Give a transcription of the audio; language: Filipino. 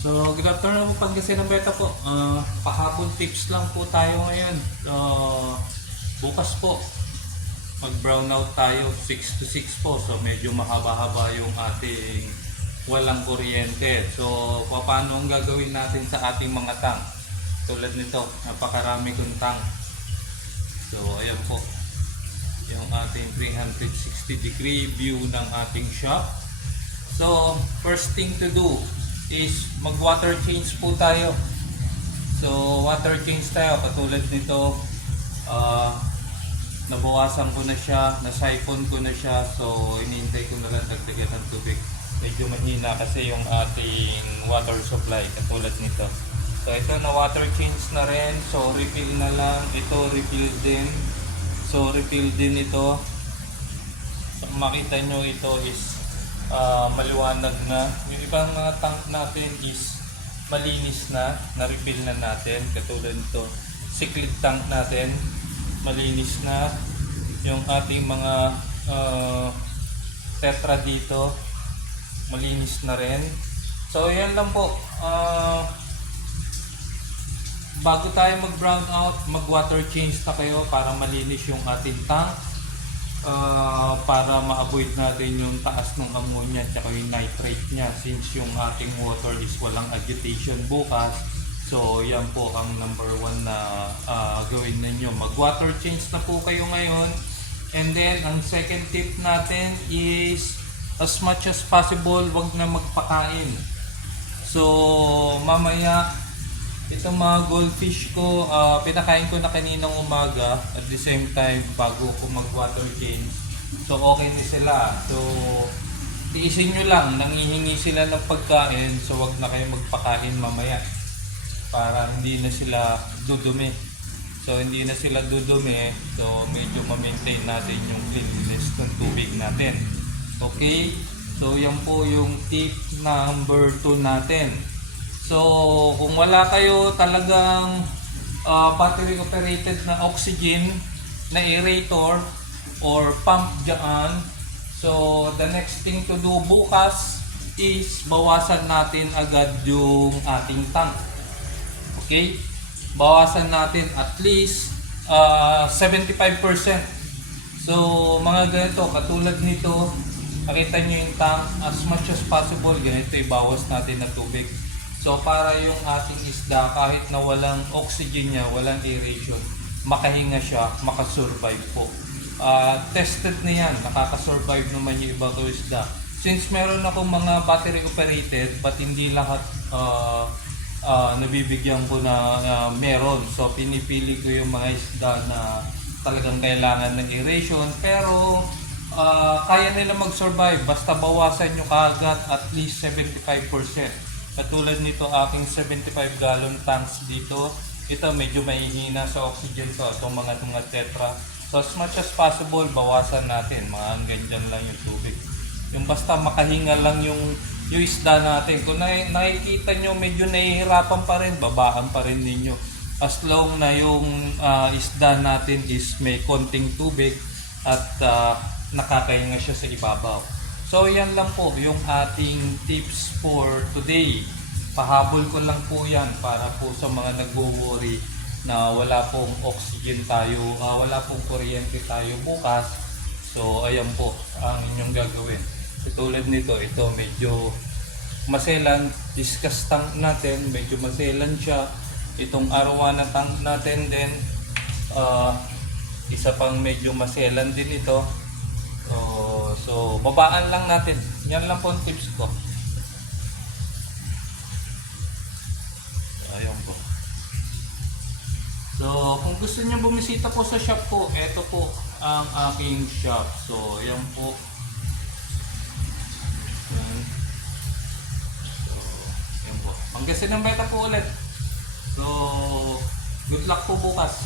So, good afternoon po Pangasinan Beta po. Pahabol tips lang po tayo ngayon. Bukas po, mag-brown out tayo 6 to 6 po. So, medyo mahaba-haba yung ating walang kuryente. So, paano ang gagawin natin sa ating mga tank? Tulad nito, napakarami kong tank. So, ayan po. Yung ating 360 degree view ng ating shop. So, first thing to do is mag-water change po tayo. So, water change tayo. Katulad nito, nabawasan ko na siya, na-siphon ko na siya. So, inintay ko na lang dagdagan ng tubig. Medyo mahina kasi yung ating water supply. Katulad nito. So, ito na water change na rin. So, refill na lang. Ito, refill din. So, refill din ito. So, makita nyo ito is maliwanag na. Yung ibang mga tank natin is malinis na, na-refill na natin. Katulad nito, cyclic tank natin, malinis na. Yung ating mga tetra dito, malinis na rin. So, yan lang po. Bago tayo mag-brown out, mag-water change na kayo para malinis yung ating tank. Para ma-avoid natin yung taas ng ammonia at yung nitrate niya, since yung ating water is walang agitation bukas. So yan po ang number 1 na gawin ninyo. Mag-water change na po kayo ngayon. And then ang second tip natin is as much as possible, wag na magpakain. So mamaya itong mga goldfish ko, pinakain ko na kaninang umaga at the same time bago ko mag-water change. So okay na sila. So tiisin nyo lang, nangihingi sila ng pagkain, so wag na kayo magpakain mamaya para hindi na sila dudumi. So hindi na sila dudumi, so medyo ma-maintain natin yung cleanliness ng tubig natin. Okay? So yan po yung tip number 2 natin. So, kung wala kayo talagang battery operated na oxygen na aerator or pump dyan, so the next thing to do bukas is bawasan natin agad yung ating tank. Okay? Bawasan natin at least 75%. So, mga ganito, katulad nito, nakita nyo yung tank, as much as possible, ganito ibawas natin ng tubig. So para yung ating isda, kahit na walang oxygen niya, walang aeration, makahinga siya, makasurvive po. Tested na yan, nakakasurvive naman yung ibang isda. Since meron akong mga battery operated, but hindi lahat nabibigyan ko na meron. So pinipili ko yung mga isda na talagang kailangan ng aeration. Pero kaya nila mag-survive, basta bawasan nyo kaagad at least 75%. Katulad nito aking 75 gallon tanks dito, ito medyo mahihina sa oxygen to, itong mga tetra. So as much as possible, bawasan natin, mga ganyan lang yung tubig. Yung basta makahinga lang yung isda natin. Kung nakikita nyo medyo nahihirapan pa rin, babaan pa rin ninyo. As long na yung isda natin is may konting tubig at nakakahinga siya sa ibabaw. So yan lang po yung ating tips for today. Pahabol ko lang po yan para po sa mga nagwo-worry na wala pong oxygen tayo, wala pong kuryente tayo bukas. So ayan po ang inyong gagawin. Tulad nito, ito medyo maselan, discuss tank natin, medyo maselan siya. Itong arwana tank natin din, isa pang medyo maselan din ito. So babaan lang natin. Yan lang po ang tips ko. Ayan po. So kung gusto niyo bumisita po sa shop ko, ito po ang aking shop. So ayan po. So ayan po. Pangasinan Beta po ulit. So good luck po bukas.